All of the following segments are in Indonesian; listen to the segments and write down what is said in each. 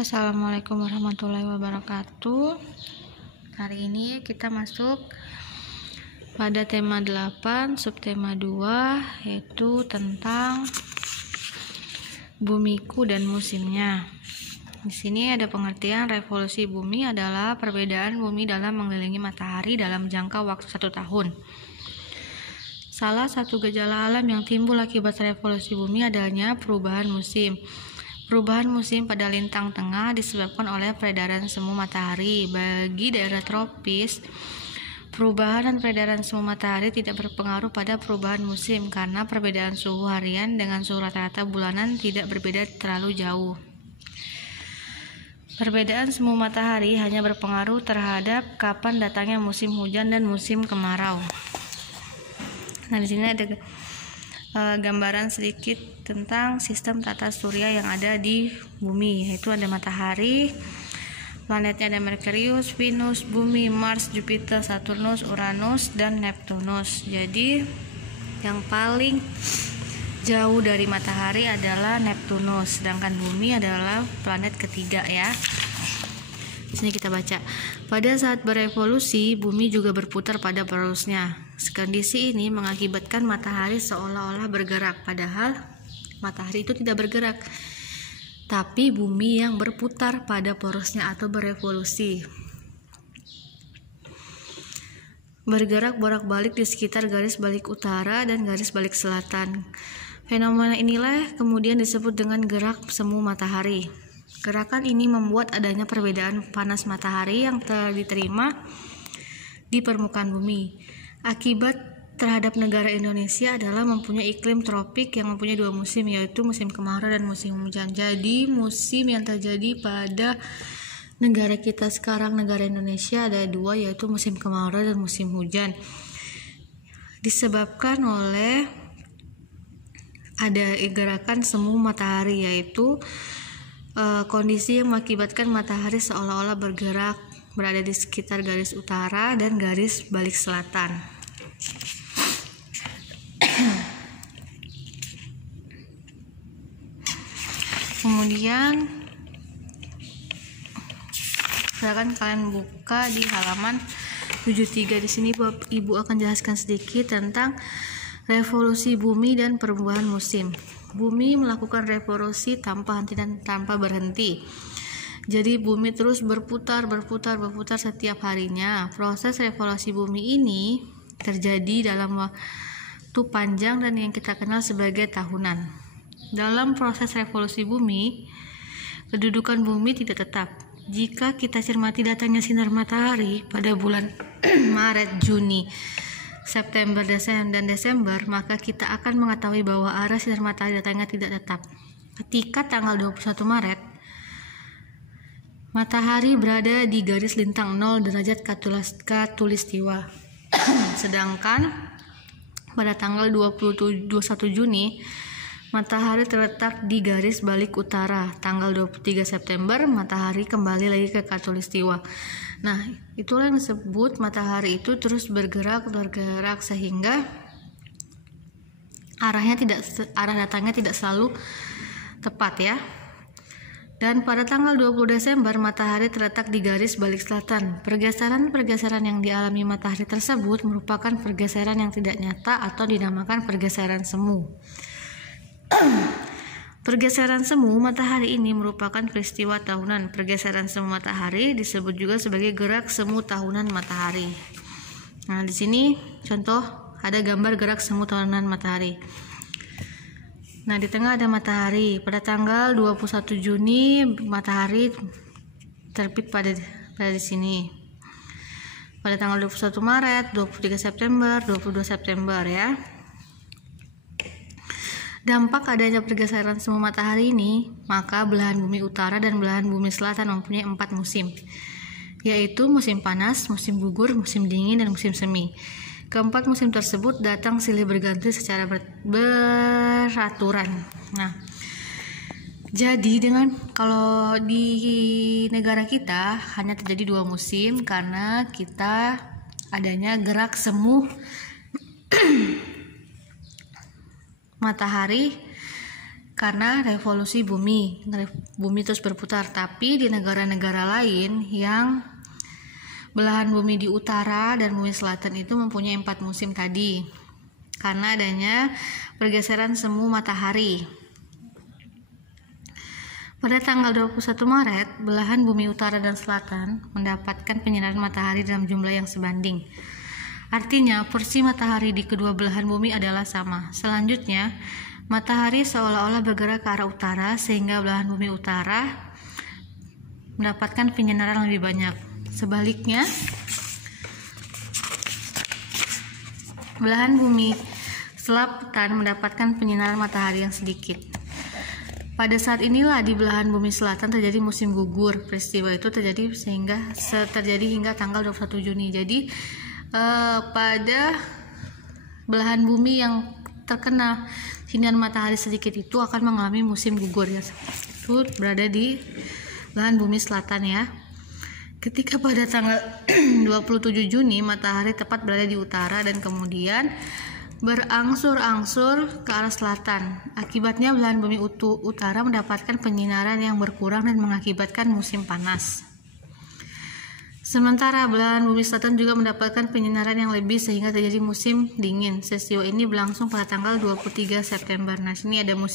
Assalamualaikum warahmatullahi wabarakatuh. Hari ini kita masuk pada tema 8, subtema 2, yaitu tentang bumiku dan musimnya. Di sini ada pengertian revolusi bumi adalah perbedaan bumi dalam mengelilingi matahari dalam jangka waktu 1 tahun. Salah satu gejala alam yang timbul akibat revolusi bumi adanya perubahan musim. Perubahan musim pada lintang tengah disebabkan oleh peredaran semu matahari. Bagi daerah tropis, perubahan dan peredaran semu matahari tidak berpengaruh pada perubahan musim karena perbedaan suhu harian dengan suhu rata-rata bulanan tidak berbeda terlalu jauh. Perbedaan semu matahari hanya berpengaruh terhadap kapan datangnya musim hujan dan musim kemarau. Nah, di sini ada gambaran sedikit tentang sistem tata surya yang ada di bumi, yaitu ada matahari, planetnya ada Merkurius, Venus, Bumi, Mars, Jupiter, Saturnus, Uranus, dan Neptunus. Jadi yang paling jauh dari matahari adalah Neptunus, sedangkan Bumi adalah planet ketiga ya. Di sini kita baca, pada saat berevolusi, bumi juga berputar pada porosnya. Kondisi ini mengakibatkan matahari seolah-olah bergerak, padahal matahari itu tidak bergerak, tapi bumi yang berputar pada porosnya atau berevolusi. Bergerak bolak-balik di sekitar garis balik utara dan garis balik selatan. Fenomena inilah kemudian disebut dengan gerak semu matahari. Gerakan ini membuat adanya perbedaan panas matahari yang diterima di permukaan bumi. Akibat terhadap negara Indonesia adalah mempunyai iklim tropik yang mempunyai 2 musim, yaitu musim kemarau dan musim hujan. Jadi musim yang terjadi pada negara kita sekarang, negara Indonesia, ada 2, yaitu musim kemarau dan musim hujan. Disebabkan oleh ada gerakan semu matahari, yaitu kondisi yang mengakibatkan matahari seolah-olah bergerak berada di sekitar garis utara dan garis balik selatan. Kemudian silakan kalian buka di halaman 73. Di sini Ibu akan jelaskan sedikit tentang revolusi bumi dan perubahan musim. Bumi melakukan revolusi tanpa henti dan tanpa berhenti. Jadi bumi terus berputar setiap harinya. Proses revolusi bumi ini terjadi dalam waktu panjang dan yang kita kenal sebagai tahunan. Dalam proses revolusi bumi, kedudukan bumi tidak tetap. Jika kita cermati datangnya sinar matahari pada bulan Maret, Juni, September, dan Desember, maka kita akan mengetahui bahwa arah sinar matahari datangnya tidak tetap. Ketika tanggal 21 Maret, matahari berada di garis lintang 0 derajat khatulistiwa. Sedangkan pada tanggal 21 Juni, matahari terletak di garis balik utara. Tanggal 23 September, matahari kembali lagi ke khatulistiwa. Nah, itulah yang disebut matahari itu terus bergerak sehingga arah datangnya tidak selalu tepat ya. Dan pada tanggal 20 Desember, matahari terletak di garis balik selatan. Pergeseran yang dialami matahari tersebut merupakan pergeseran yang tidak nyata atau dinamakan pergeseran semu. Pergeseran semu matahari ini merupakan peristiwa tahunan. Pergeseran semu matahari disebut juga sebagai gerak semu tahunan matahari. Nah, di sini contoh ada gambar gerak semu tahunan matahari. Nah, di tengah ada matahari. Pada tanggal 21 Juni matahari terbit pada di sini. Pada tanggal 21 Maret, 23 September, 22 September ya. Dampak adanya pergeseran semu matahari ini, maka belahan bumi utara dan belahan bumi selatan mempunyai 4 musim, yaitu musim panas, musim gugur, musim dingin, dan musim semi. Keempat musim tersebut datang silih berganti secara beraturan. Nah, jadi kalau di negara kita hanya terjadi 2 musim karena kita adanya gerak semu matahari karena revolusi bumi terus berputar. Tapi di negara-negara lain yang belahan bumi di utara dan bumi selatan itu mempunyai 4 musim tadi, karena adanya pergeseran semu matahari. Pada tanggal 21 Maret, belahan bumi utara dan selatan mendapatkan penyinaran matahari dalam jumlah yang sebanding. Artinya, porsi matahari di kedua belahan bumi adalah sama. Selanjutnya, matahari seolah-olah bergerak ke arah utara sehingga belahan bumi utara mendapatkan penyinaran lebih banyak. Sebaliknya, belahan bumi selatan mendapatkan penyinaran matahari yang sedikit. Pada saat inilah di belahan bumi selatan terjadi musim gugur. Peristiwa itu terjadi hingga tanggal 21 Juni. Jadi pada belahan bumi yang terkena sinar matahari sedikit itu akan mengalami musim gugur, ya. Itu berada di belahan bumi selatan, ya. Ketika pada tanggal 27 Juni matahari tepat berada di utara dan kemudian berangsur-angsur ke arah selatan. Akibatnya belahan bumi utara mendapatkan penyinaran yang berkurang dan mengakibatkan musim panas. Sementara belahan bumi selatan juga mendapatkan penyinaran yang lebih sehingga terjadi musim dingin. Peristiwa ini berlangsung pada tanggal 23 September. Nah, sini ada 4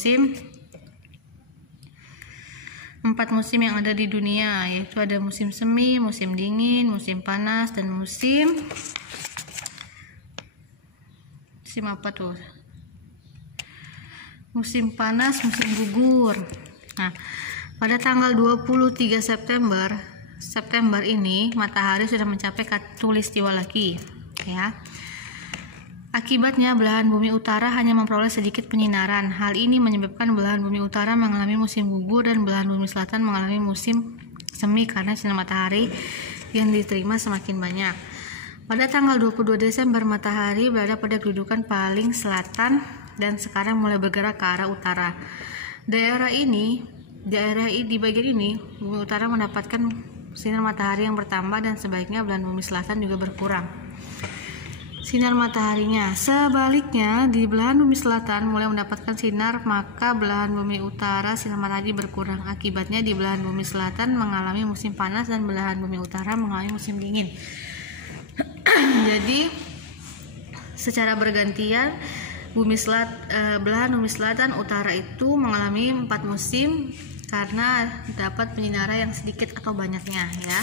musim yang ada di dunia, yaitu ada musim semi, musim dingin, musim panas, dan musim apa tuh? Musim panas, musim gugur. Nah, pada tanggal 23 September ini matahari sudah mencapai khatulistiwa lagi, ya. Akibatnya belahan bumi utara hanya memperoleh sedikit penyinaran. Hal ini menyebabkan belahan bumi utara mengalami musim gugur dan belahan bumi selatan mengalami musim semi karena sinar matahari yang diterima semakin banyak. Pada tanggal 22 Desember matahari berada pada kedudukan paling selatan dan sekarang mulai bergerak ke arah utara. Daerah di bagian ini bumi utara mendapatkan sinar matahari yang bertambah dan sebaliknya belahan bumi selatan juga berkurang sinar mataharinya. Sebaliknya, di belahan bumi selatan mulai mendapatkan sinar, maka belahan bumi utara sinar matahari berkurang. Akibatnya di belahan bumi selatan mengalami musim panas dan belahan bumi utara mengalami musim dingin. Jadi, secara bergantian belahan bumi selatan utara itu mengalami 4 musim karena dapat penyinaran yang sedikit atau banyaknya, ya.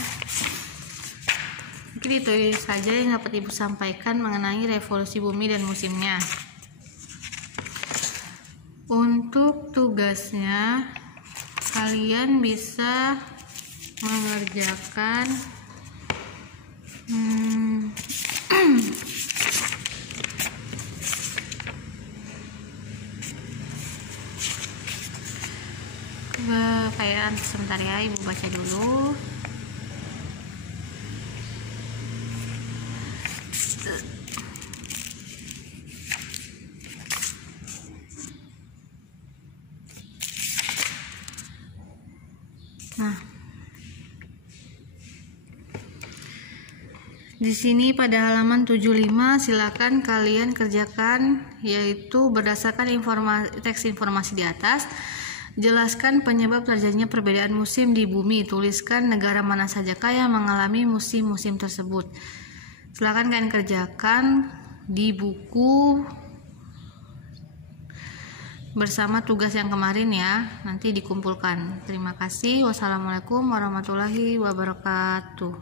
Mungkin itu saja yang dapat Ibu sampaikan mengenai revolusi bumi dan musimnya. Untuk tugasnya, kalian bisa mengerjakan kayak sebentar ya, Ibu baca dulu. Nah, di sini pada halaman 75 silakan kalian kerjakan, yaitu berdasarkan teks informasi di atas. Jelaskan penyebab terjadinya perbedaan musim di bumi. Tuliskan negara mana sajakah yang mengalami musim-musim tersebut. Silakan kalian kerjakan di buku bersama tugas yang kemarin, ya. Nanti dikumpulkan. Terima kasih. Wassalamualaikum warahmatullahi wabarakatuh.